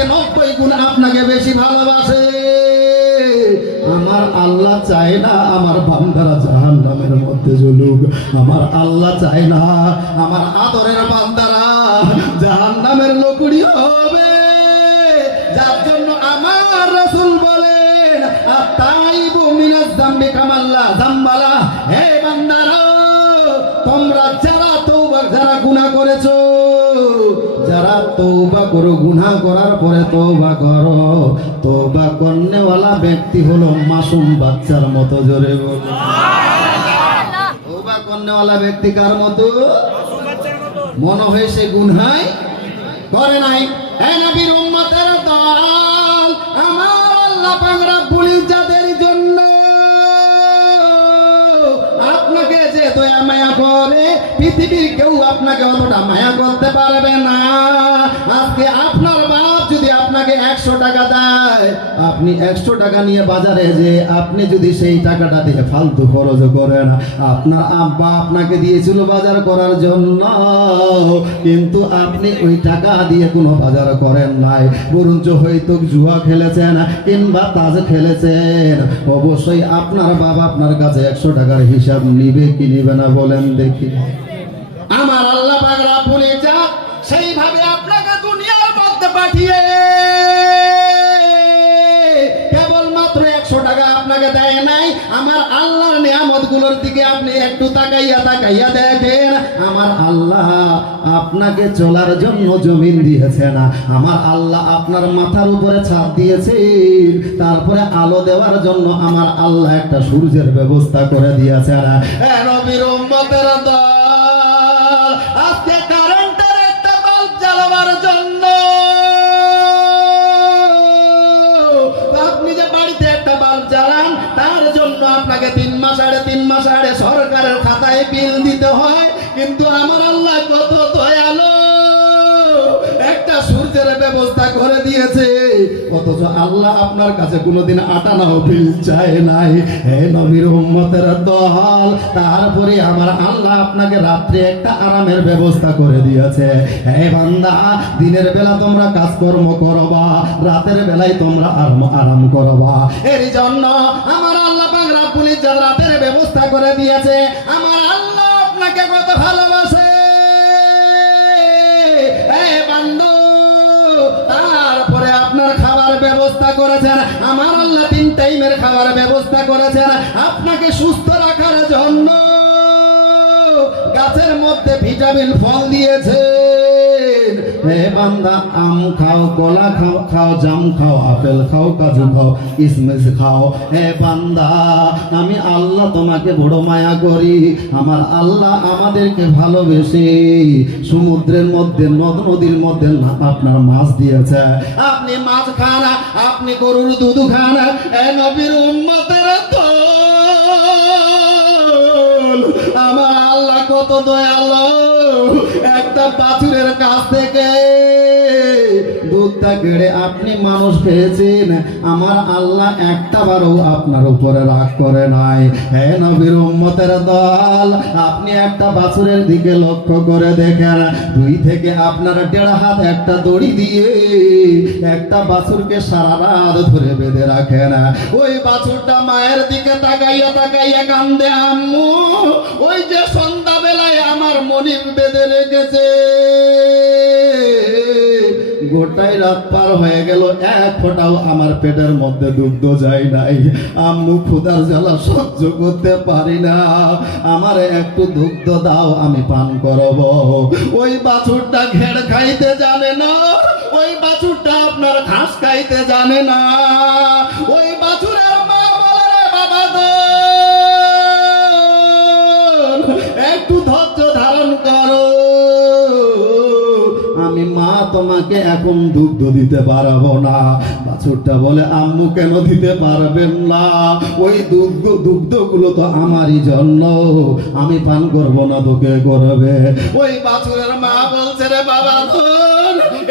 থেকে নব্বই গুণ আপনাকে বেশি ভালোবাসে। আমার আল্লাহ চায় না আমার বান্দারা জাহান নামের মধ্যে জ্বলুক আমার আল্লাহ চায় না আমার আদরের বান্দারা জাহান নামের লোকড়ি হবে। যার জন্য আমার রসুল বলেন তাই বুমিনা জাম্বি কামাল্লা হে বান্দারা, তোমরা যারা তৌবা যারা গুনাহ করেছ যারা তৌবা করো, গুনাহ করার পরে তৌবা করো। তৌবা করনেওয়ালা ব্যক্তি হলো মাসুম বাচ্চার মতো, জোরে বলো। তৌবা করনেওয়ালা ব্যক্তি কার মতো? মনে হয় সে গুনহাই করে নাই। হে নবীর উম্মতের দল, আমার আল্লাহ পাক রব্বুল দয়া মায়া করে পৃথিবীর কেউ আপনাকে অতটা মায়া করতে পারবে না। আজকে আপনার যদি আপনাকে একশো টাকা দেয়, আপনি একশো টাকা নিয়ে বাজারে যে আপনি যদি সেই টাকাটা দিয়ে ফালতু খরচ করেন, আপনার আব্বা আপনাকে দিয়েছিল বাজার করার জন্য, কিন্তু আপনি ওই টাকা দিয়ে কোনো বাজার করেন নাই। বরঞ্চ হয়তো জুয়া খেলেছেন কিংবা তাজ খেলেছেন। অবশ্যই আপনার বাবা আপনার কাছে একশো টাকার হিসাব নিবে কি নিবে না বলেন দেখি। আমার আল্লাহ পাগরা ভুলে যা সেইভাবে আপনাকে দুনিয়ার মধ্যে পাঠিয়ে কেবলমাত্র একশো টাকা আপনাকে দেয় নাই। আমার আল্লাহর নিয়ামতগুলোর দিকে আপনি একটু তাকাইয়া তাকাইয়া দেখেন, আমার আল্লাহ আপনাকে চলার জন্য জমিন দিয়েছে না। আমার আল্লাহ আপনার মাথার উপরে ছাদ দিয়েছেন তারপরে আলো দেওয়ার জন্য আমার আল্লাহ একটা সূর্যের ব্যবস্থা করে দিয়েছে উম্মতের দল। ব্যবস্থা করে দিয়েছে। অথচ আল্লাহ আপনার কাছে কোনোদিন আটানাও বিল চায় নাই। হে নবীর উম্মতের দল, তারপরে আমার আল্লাহ আপনাকে রাত্রে একটা আরামের ব্যবস্থা করে দিয়েছে। হে বান্দা, দিনের বেলা তোমরা কাজকর্ম করবা, রাতের বেলায় তোমরা আরাম আরাম করবা। এর জন্য আমার আল্লাহ রাব্বুল ইজ্জাত রাতের ব্যবস্থা করে দিয়েছে। আমার আল্লাহ আপনাকে কত ভালোবাসে। এ বান্দু করেছেন, আমার আল্লাহ তিন টাইমের খাবার ব্যবস্থা করেছেন। আপনাকে সুস্থ রাখার জন্য গাছের মধ্যে ভিটামিন ফল দিয়েছে। হে বান্দা, আম খাও, কলা খাও খাও, জাম খাও, আপেল খাও, কাজু খাও, কিসমিস খাও। হে বান্দা, আমি আল্লাহ তোমাকে বড় মায়া করি। আমার আল্লাহ আমাদেরকে ভালোবেসে সমুদ্রের মধ্যে, নদ নদীর মধ্যে আপনার মাছ দিয়েছে। আপনি মাছ খান, আপনি গরুর দুধ খান, এ নবীর উম্মতের দল। আমার আল্লাহ কত দয়ালু। একটা বাছুরের কাছ থেকে দুধটা কেড়ে আপনি মানুষ খেয়েছেন আমার আল্লাহ একটা বারও আপনার উপরে রাগ করে নাই। হে নবীর উম্মতের দল, আপনি একটা বাছুরের দিকে লক্ষ্য করে দেখেন। দুই থেকে আপনার দেড় হাত একটা দড়ি দিয়ে একটা বাছুরকে সারা রাত ধরে বেঁধে রাখেন। ওই বাছুরটা মায়ের দিকে তাকাইয়া তাকাইয়া কান্দে, আম্মু, ওই যে সন্ধ্যা বেলায় আমার মনিব বেঁধে রেখেছে। গোটাই রাত পার হয়ে গেল, এক ফোটাও আমার পেটের মধ্যে দুগ্ধ যায় নাই। আম্মু ক্ষুদার জ্বালা সহ্য করতে পারি না। আমার একটু দুগ্ধ দাও, আমি পান করব। ওই বাছুরটা ঘেড় খাইতে জানে না, ওই বাছুরটা আপনার ঘাস খাইতে জানে না। ওই তোমাকে এখন দুগ্ধ দিতে পারব না। বাছুরটা বলে, আম্মু কেন দিতে পারবেন না? ওই দুগ্ধ, দুগ্ধগুলো তো আমারই জন্য। আমি পান করব না তোকে করবে? ওই বাছুরের মা বলছে, রে বাবা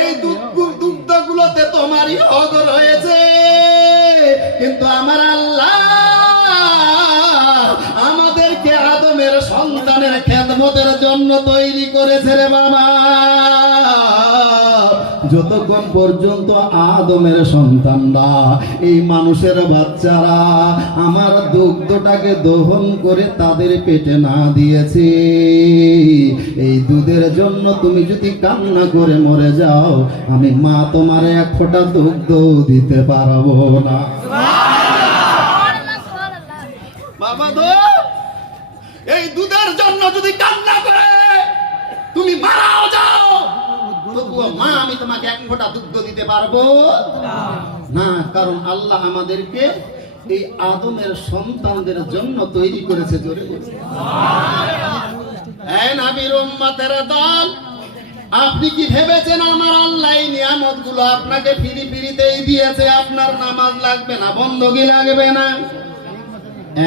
এই দুগ্ধ, দুগ্ধগুলোতে তোমারই হক রয়েছে কিন্তু আমার আল্লাহ, আমাদেরকে আদমের সন্তানের খেদমতের জন্য তৈরি করেছে রে বাবা। যতক্ষণ পর্যন্ত আদমের সন্তানরা এই মানুষের বাচ্চারা আমার দুগ্ধটাকে দহন করে তাদের পেটে না দিয়েছে, এই দুধের জন্য তুমি যদি কান্না করে মরে যাও, আমি মা তোমার এক ফোঁটা দুগ্ধ দিতে পারব না। এই দুধের জন্য যদি কান্না করে, তুমি মারাও যাও। তবুও মা আমি তোমাকে এক ফোঁটা দুগ্ধ দিতে পারব। না কারণ আল্লাহ আমাদেরকে এই আদমের সন্তানদের জন্য তৈরি করেছে জোরে দল আপনি কি ভেবেছেন আমার আল্লাহ নিয়ামতগুলো আপনাকে ফিরি ফিরিতেই দিয়েছে? আপনার নামাজ লাগবে না বন্ধকি লাগবে না।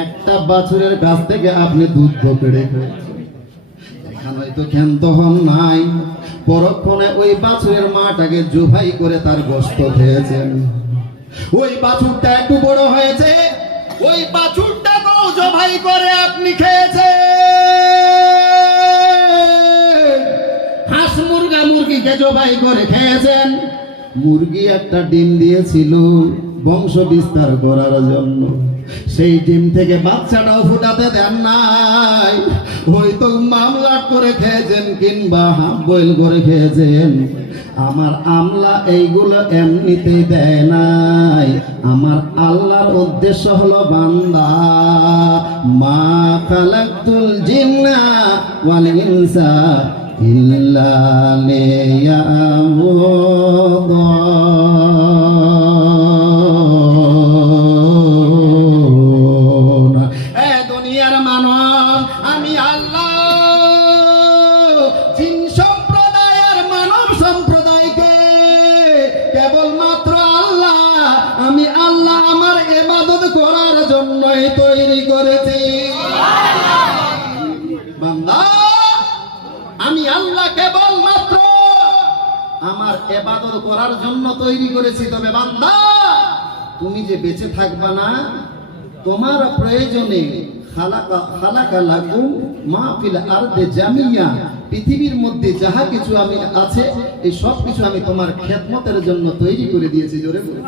একটা বাছুরের কাছ থেকে আপনি দুধ পেড়ে খেয়েছেন। এখানে তো ক্ষান্ত হন নাই। পরক্ষণে ওই বাছুরের মাটাকে জুভাই করে তার গোস্ত খেয়েছেন। ওই বাছুরটা একটু বড় হয়েছে, ওই বাছুরটাকেও জবাই করে আপনি খেয়েছেন। হাঁস মুরগা মুরগিকে জবাই করে খেয়েছেন। মুরগি একটা ডিম দিয়েছিল বংশ বিস্তার করার জন্য। সেই ডিম থেকে বাচ্চাটাও ফুটাতে দেন নাই। হয়তো মামলা করে খেয়েছেন কিংবা হাফ বয়েল করে খেয়েছেন। আমার আমলা এইগুলো এমনিতেই দেয় নাই। আমার আল্লাহর উদ্দেশ্য হলো বান্দা। মা খালাকুল জিন্না ওয়াল ইনসা ইল্লা তৈরি করেছি, তবে বান্দা, তুমি যে বেঁচে থাকবা না, তোমার প্রয়োজনে খালাকা খালাকা লাকুম মা ফিল আরদে পৃথিবীর মধ্যে যাহা কিছু আমি আছে, এই সব কিছু আমি তোমার খেদমতের জন্য তৈরি করে দিয়েছি, জোরে বলে।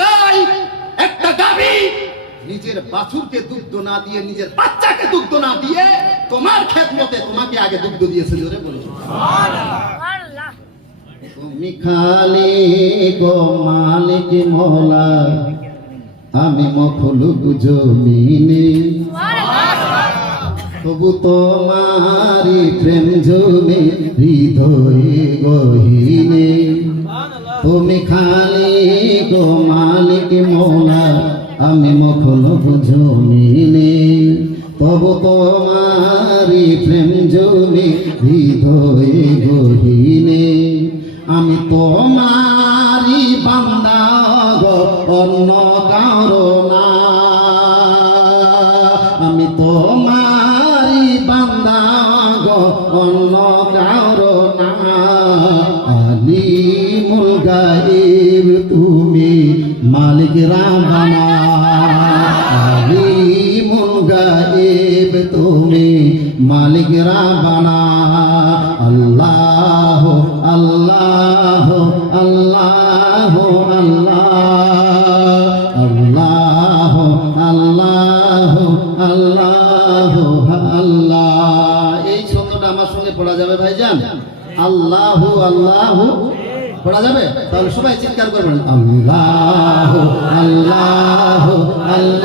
গাই, একটা গাভী নিজের বাছুরকে দুগ্ধ না দিয়ে, নিজের বাচ্চাকে দুগ্ধ না দিয়ে তোমার খেদমতে তোমাকে আগে দুগ্ধ দিয়েছে, জোরে বলে। তুমি খালি গো মালিক মোলা, আমি মখলুক জমিনে। তবু তোমারি প্রেম জমে হৃদয়ে গহিনে। তুমি খালি গো মালিক মোলা, আমি মখলুক জমিনে। তবু তোমারি প্রেম জমে হৃদয়ে গহিনে। তোমারি বান্দা অন্য কারও না। আমি তোমারি বান্দা অন্য কারও না। আলিমুল গাইব, তুমি মালিক রামানা আলিমুল গাইব, তুমি মালিক রামানা পড়া যাবে? তাহলে সবাই চিৎকার করবেন আল্লাহ আল্লাহ আল্লাহ।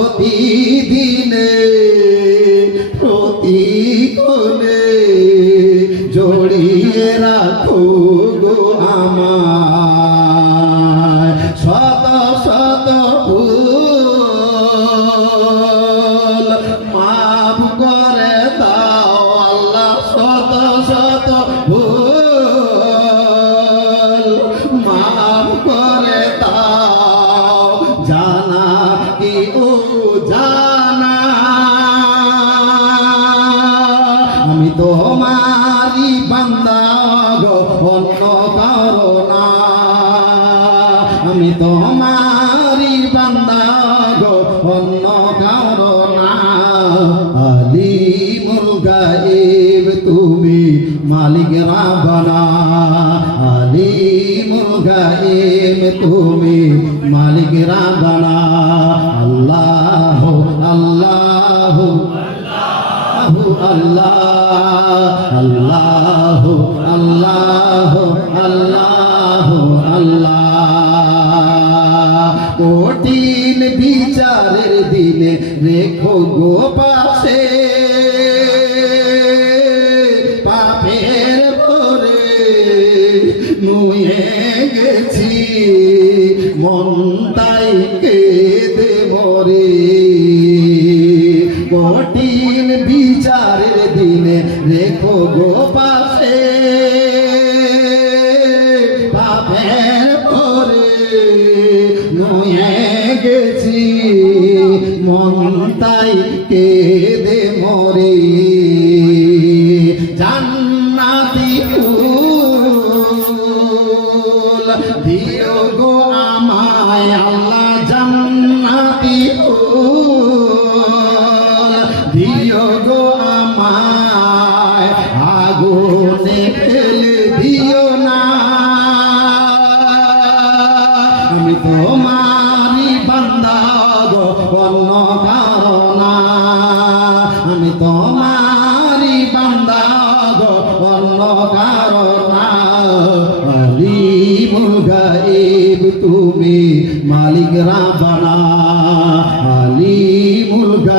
প্রতিদিনে প্রতিকোণে জড়ি অন্য কারও না আমি তোমারই বান্দা গো, অন্য কারও না আলি মুলগাইব তুমি মালিক রাবানা। আলি মুলগাইব তুমি মালিক রাবানা। আল্লাহ আল্লাহ আল্লাহ আল্লাহ আল্লাহ কঠিন বিচারের দিনে রেখো গো পাশে পাপের পরে নুয়ে গেছি মন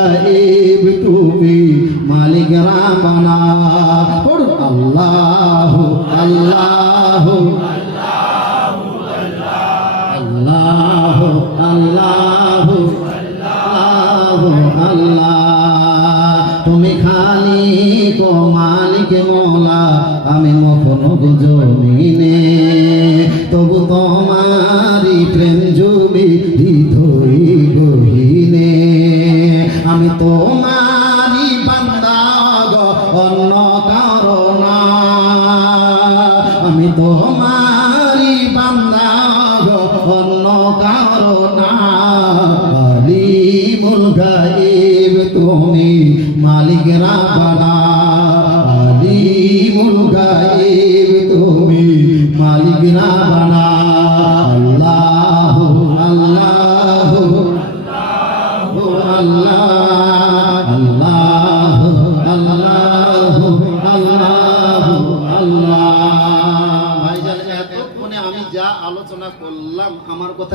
মুলগাইব আমি তোমারি বান্দা অন্য না। আলি মুলগাইব তুমি মালিক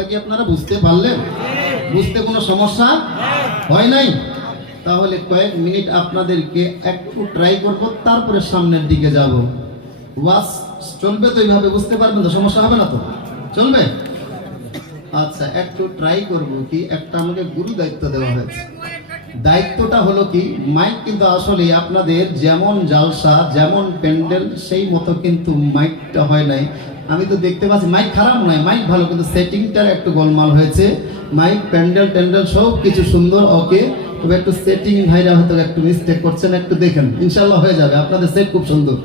কি আপনারা বুঝতে পারলেন? বুঝতে কোনো সমস্যা হয় নাই? তাহলে কয়েক মিনিট আপনাদেরকে একটু ট্রাই করব, তারপরে সামনের দিকে যাব। ওয়াজ চলবে তো এইভাবে, বুঝতে পারবেন তো? সমস্যা হবে না তো? চলবে? আচ্ছা একটু ট্রাই করব কি, একটা আমাকে গুরু দায়িত্ব দেওয়া হয়েছে। দায়িত্বটা হলো কি মাইক কিন্তু আসলে আপনাদের যেমন জালসা, যেমন প্যান্ডেল সেই মতো কিন্তু মাইকটা হয় নাই। আমি তো দেখতে পাচ্ছি মাইক খারাপ নয় মাইক ভালো, কিন্তু সেটিংটার একটু গোলমাল হয়েছে। মাইক প্যান্ডেল, ট্যান্ডেল সব কিছু সুন্দর ওকে তবে একটু সেটিং ভাইরা হয়তো একটু মিস্টেক করছেন, একটু দেখেন। ইনশাল্লাহ হয়ে যাবে, আপনাদের সেট খুব সুন্দর।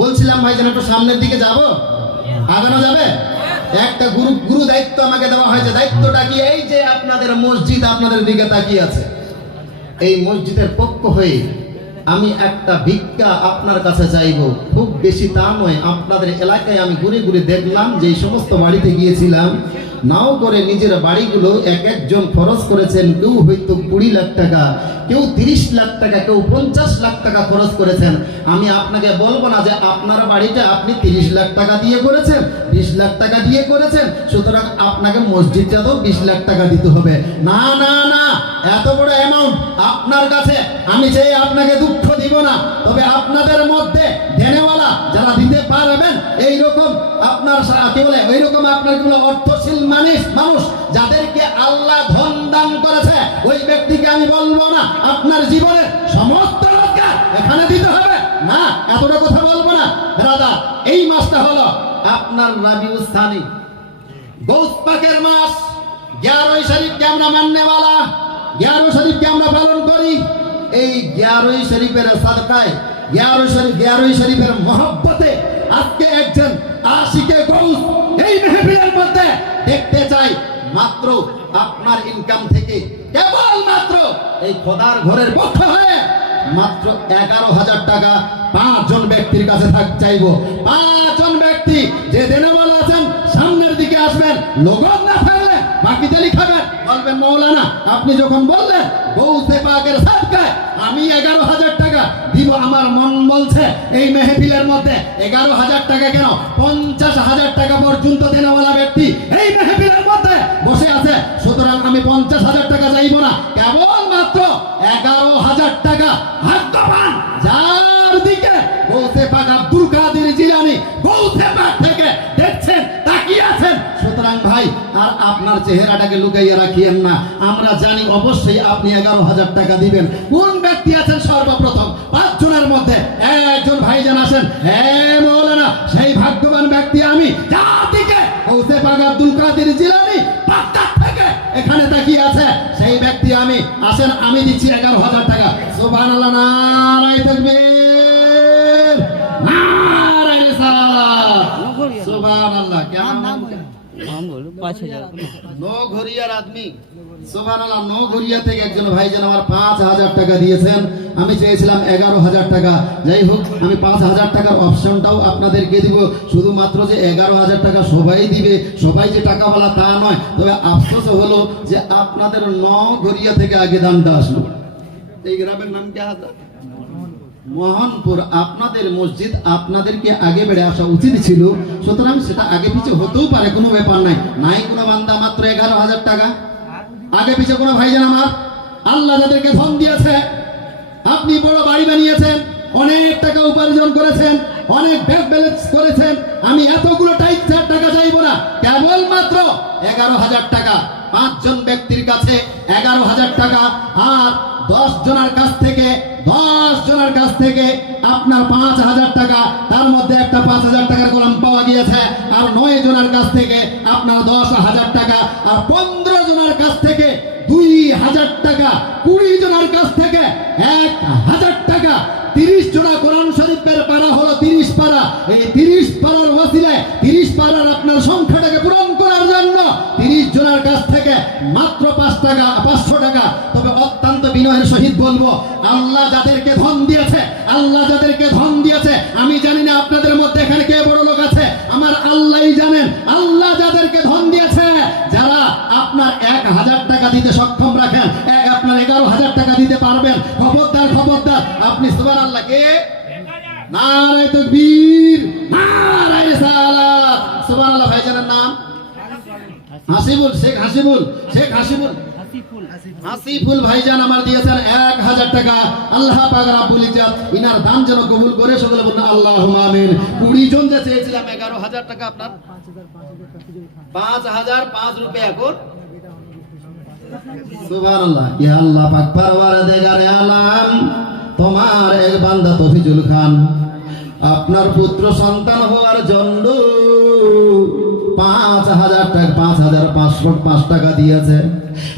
বলছিলাম ভাই যেন একটু সামনের দিকে যাব? আগানো যাবে? একটা গুরু গুরু দায়িত্ব আমাকে দেওয়া হয়েছে। দায়িত্বটা কি? এই যে আপনাদের মসজিদ, আপনাদের দিকে তাকিয়ে আছে। এই মসজিদের পক্ষ হয়ে আমি একটা ভিক্ষা আপনার কাছে চাইব। খুব বেশি তা নয়, আপনাদের এলাকায় আমি ঘুরে ঘুরে দেখলাম যে সমস্ত বাড়িতে গিয়েছিলাম। নাও করে নিজের বাড়িগুলো এক একজন খরচ করেছেন, কেউ হয়তো কুড়ি লাখ টাকা, কেউ তিরিশ লাখ টাকা, কেউ পঞ্চাশ লাখ টাকা খরচ করেছেন। আমি আপনাকে বলব না যে আপনার বাড়িটা আপনি তিরিশ লাখ টাকা দিয়ে করেছেন, বিশ লাখ টাকা দিয়ে করেছেন, সুতরাং আপনাকে মসজিদটাতেও বিশ লাখ টাকা দিতে হবে। না না না এত বড় অ্যামাউন্ট আপনার কাছে, আমি চাই আপনাকে দুঃখ দিব না, তবে আপনাদের মধ্যে দেনেওয়ালা যারা দিতে পারবেন এই রকম আপনার কি বলে ওই রকম আপনার কি বলে অর্থশীল মানুষ মানুষ যাদেরকে আল্লাহ ধন দান করেছে, ওই ব্যক্তিকে আমি বলব না, আপনার জীবনের সমস্ত রোজগার এখানে দিতে হবে। না, এতটা কথা বলব না। দাদা এই মাসটা হলো আপনার রাবিউল স্থানী গৌস পাকের মাস গ্যারোই শরীফকে আমরা মান্যওয়ালা গ্যারো শরীফকে আমরা পালন করি। এই গ্যারোই শরীফের সাদকায়, গ্যারো শরীফ গ্যারোই শরীফের মহব্বতে আজকে একজন আশিকে গৌস এই মেহফিলের মধ্যে দেখতে চাই, মাত্র আপনার ইনকাম থেকে কেবল মাত্র এই খোদার ঘরের পক্ষ হয়ে মাত্র এগারো হাজার টাকা পাঁচজন ব্যক্তির কাছে থাক চাইব। পাঁচজন ব্যক্তি যে দেনওয়ালা আছেন, সামনের দিকে আসবেন, লোগন না থাকলে বাকিতে মৌলানা আপনি যখন বললেন বৌসে পাকের সাদকায় আমি এগারো হাজার টাকা দিব আমার মন বলছে। এই মেহফিলের মধ্যে এগারো হাজার টাকা কেন? পঞ্চাশ হাজার টাকা পর্যন্ত দেনাওয়ালা ব্যক্তি এই মেহফিলের মধ্যে বসে আছে। সুতরাং আমি পঞ্চাশ হাজার টাকা চাইব না। কেবল চেহারাটাকে লুকাইয়া রাখিয়েন না। আমরা জানি অবশ্যই আপনি এগারো হাজার টাকা দিবেন। কোন ব্যক্তি আছেন সর্বপ্রথম? পাঁচ জনের মধ্যে একজন ভাইজান আসেন হ্যাঁ মৌলানা সেই ভাগ্যবান ব্যক্তি আমি। আব্দুল কাদের জিলানি থেকে এখানে তাকিয়ে আছে। সেই ব্যক্তি আমি। আসেন আমি দিচ্ছি এগারো হাজার টাকা। সুবান আল্লাহ নারায় থাকবেন নারায় আল্লাহ কেমন? বলো হাজার ঘরিয়ার আদমি। নো ঘরিয়া থেকে একজন ভাইজান আমার পাঁচ হাজার টাকা দিয়েছেন আমি চেয়েছিলাম এগারো হাজার টাকা। যাই হোক আমি পাঁচ হাজার টাকার অপশনটাও আপনাদেরকে দিব। শুধুমাত্র যে এগারো হাজার টাকা সবাই দিবে সবাই যে টাকাওয়ালা তা নয় তবে আফসোস হলো যে আপনাদের ন ঘরিয়া থেকে আগে দানটা আসলো। এই গ্রামের নাম কি হাজার? মোহনপুর আপনাদের মসজিদ আপনাদেরকে আগে বেড়ে আসা উচিত ছিল। সুতরাং সেটা আগে পিছে হতেও পারে, কোনো ব্যাপার নাই। নাই কোনো বান্দা মাত্র এগারো হাজার টাকা। আগে পিছে কোনো ভাইজান আমার। আল্লাহ যাদেরকে ধন দিয়েছে, আপনি বড় বাড়ি বানিয়েছেন, অনেক টাকা উপার্জন করেছেন, অনেক ব্যাংক ব্যালেন্স করেছেন। আমি এতগুলো টাইপ চার টাকা চাইব না। কেবলমাত্র এগারো হাজার টাকা। পাঁচজন ব্যক্তির কাছে এগারো হাজার টাকা। আর দশ জনের কাছ থেকে দশ জনের কাছ থেকে আপনার পাঁচ হাজার টাকা, তার মধ্যে একটা পাঁচ হাজার টাকার কলম পাওয়া গিয়েছে, আর নয় জনের কাছ থেকে আপনার দশ হাজার টাকা, আর পনেরো জনের কাছ থেকে দুই হাজার টাকা, কুড়ি জনের কাছ থেকে এক হাজার টাকা। তিরিশ জোড়া কোরআন শরীফের পারা হলো তিরিশ পারা এই তিরিশ পারার ওয়াসিলায় তিরিশ পারার শেখ হাসিবুল হাসিফুল ভাইজান আমার দিয়েছেন এক হাজার টাকা। আল্লাহ পাক রাব্বুল ইজ্জত ইনার দান যেন কবুল করে সকলে বলুন আল্লাহ আমিন। কুড়ি জন যে চেয়েছিলাম এগারো হাজার টাকা আপনার। পাঁচ হাজার পাঁচ রুপে এখন। সুবহানাল্লাহ। ইয়া আল্লাহ পাক পরওয়ারদিগারে আলাম তোমার এক বান্দা তফিজুল খান। আপনার পুত্র সন্তান হওয়ার জন্য পাঁচ হাজার টাকা, পাঁচ হাজার, পাঁচশো পাঁচ টাকা দিয়েছে।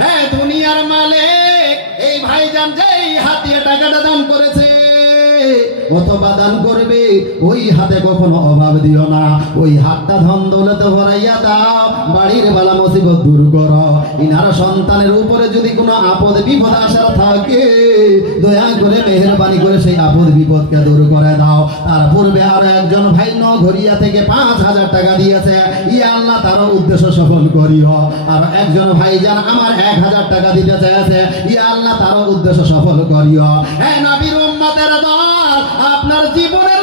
হ্যাঁ দুনিয়ার মালিক, এই ভাইজান যেই হাতিয়ে টাকাটা দান করেছে অথবা দান করবে, ওই হাতে কখনো অভাব দিও না। ওই হাতটা ধন দৌলতে ভরাইয়া দাও, বাড়ির বালা মুসিবত দূর করো। ইনার সন্তানের উপরে যদি কোনো আপদ বিপদ আসার থাকে, দয়া করে মেহরবানি করে সেই আপদ বিপদকে দূর করে দাও। তার পূর্বে আরও একজন ভাই নগরিয়া থেকে পাঁচ হাজার টাকা দিয়েছে। ইয়া আল্লাহ, তারও উদ্দেশ্য সফল করিও। আর একজন ভাই যান আমার এক হাজার টাকা দিতে চাইছে ইয়া আল্লাহ, তারও উদ্দেশ্য সফল করিও। হ্যাঁ নবীর আপনার জীবনের